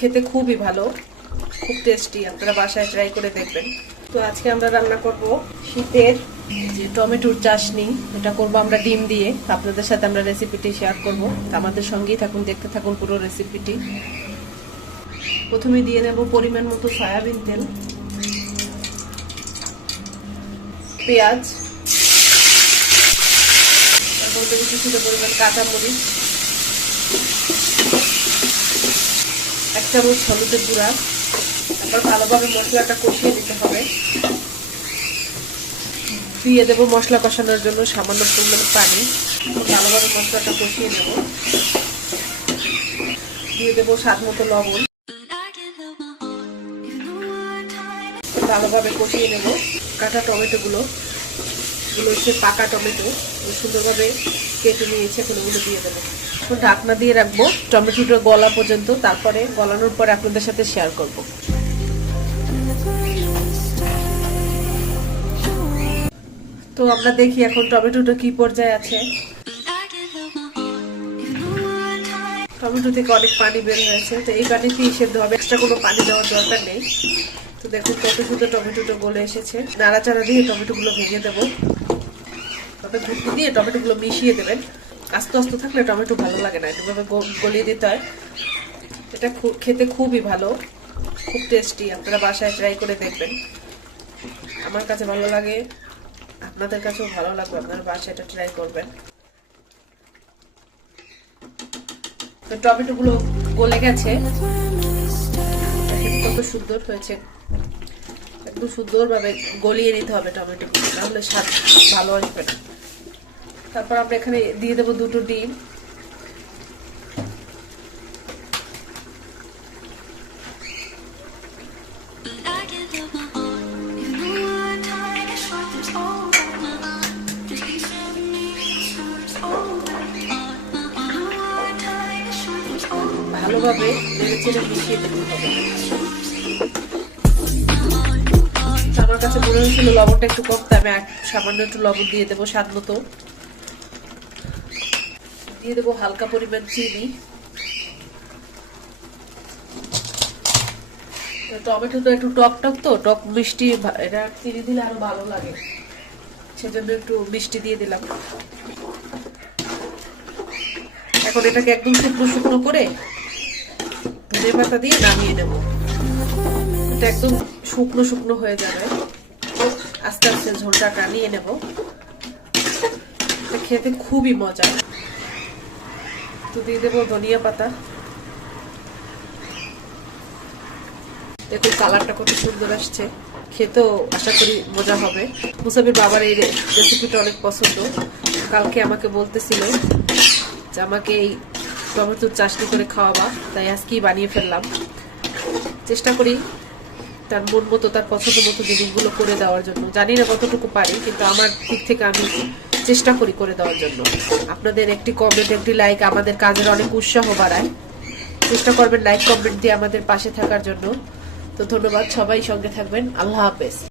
খেতে খুবই ভালো, খুব টেস্টি আপনারা বাসায় ট্রাই করে দেখবেন। তো আজকে আমরা রান্না করব শীতের যে টমেটোর চাশনি, এটা করব আমরা ডিম দিয়ে। আপনাদের সাথে আমরা রেসিপিটি শেয়ার করব। আমাদের সঙ্গেই থাকুন, দেখতে থাকুন পুরো রেসিপিটি প্রথমে দিয়ে নেব পরিমাণ মতো সয়াবিন তেল, পেঁয়াজ, তারপর কিছুটা পরিমাণ কাঁচামরিচ চামচ হলুদের গুঁড়া, তারপর ভালোভাবে মশলাটা কষিয়ে দিতে হবে। দিয়ে দেবো মশলা কষানোর জন্য সামান্য পরিমাণ পানি। ভালোভাবে মশলাটা কষিয়ে নেব। দিয়ে দেবো স্বাদ মতো লবণ। ভালোভাবে কষিয়ে নেব। কাটা টমেটোগুলো। এগুলো হচ্ছে পাকা টমেটো। সুন্দরভাবে কেটে নিয়েছে এখন ওগুলো দিয়ে দেবো। এখন ঢাকনা দিয়ে রাখব। টমেটোটা গলা পর্যন্ত, তারপরে গলানোর পর আপনাদের সাথে শেয়ার করব। তো আমরা দেখি এখন টমেটোটা কি পর্যায়ে আছে। টমেটো থেকে অনেক পানি বের হয়েছে। তো এই পানিতেই সেদ্ধ হবে। এক্সট্রা কোনো পানি দেওয়ার দরকার নেই। তো দেখুন কত সুন্দর টমেটোটা গলে এসেছে। নাড়াচাড়া দিয়ে টমেটোগুলো ভেঙে দেবো। তবে ঘুটনি দিয়ে টমেটোগুলো মিশিয়ে দেবেন। আস্তে আস্তে থাকলে টমেটো ভালো লাগে না, এভাবে গলিয়ে দিতে হয়। এটা খেতে খুবই ভালো, খুব টেস্টি আপনারা বাসায় ট্রাই করে দেখবেন। আমার কাছে ভালো লাগে, আপনাদের কাছেও ভালো লাগবে, আপনারা বাসায় এটা ট্রাই করবেন। তো টমেটোগুলো গলে গেছে। কত সুন্দর হয়েছে। একদম সুন্দরভাবে গলিয়ে নিতে হবে টমেটো তাহলে স্বাদ ভালো আসবে না। তারপর আমরা এখানে দিয়ে দেবো দুটো ডিম। ভালোভাবে নেড়ে মিশিয়ে দিতে আমার কাছে মনে হয়েছিল লবণটা একটু কম আমি সামান্য একটু লবণ দিয়ে দেবো স্বাদ মতো। দিয়ে দেবো হালকা পরিমাণ চিনি। টমেটো তো একটু টক টক তো, টক মিষ্টি, এটা চিনি দিলে আরও ভালো লাগে। সেজন্য একটু মিষ্টি দিয়ে দিলাম। এখন এটাকে একদম শুকনো শুকনো করে ধনে পাতা দিয়ে নামিয়ে নেব এটা একদম শুকনো শুকনো হয়ে যাবে। আস্তে আস্তে ঝোলটা টানিয়ে নেব। খেতে খুবই মজা। তো দিয়ে দেবো ধনিয়া পাতা। দেখুন কালারটা কত সুন্দর আসছে। খেতেও আশা করি মজা হবে। মুসাফির বাবার এই রেসিপিটা অনেক পছন্দ। কালকে আমাকে বলতেছিল যে, আমাকে এই টমেটোর চাষনি করে খাওয়াবা। তাই আজকেই বানিয়ে ফেললাম। চেষ্টা করি তার মন মতো, তার পছন্দ মতো জিনিসগুলো করে দেওয়ার জন্য। জানি না কতটুকু পারি, কিন্তু আমার দিক থেকে আমি চেষ্টা করি করে দেওয়ার জন্য। আপনাদের একটি কমেন্ট একটি লাইক আমাদের কাজের অনেক উৎসাহ বাড়ায়। চেষ্টা করবেন লাইক কমেন্ট দিয়ে আমাদের পাশে থাকার জন্য। তো ধন্যবাদ, সবাই সঙ্গে থাকবেন। আল্লাহ হাফেজ।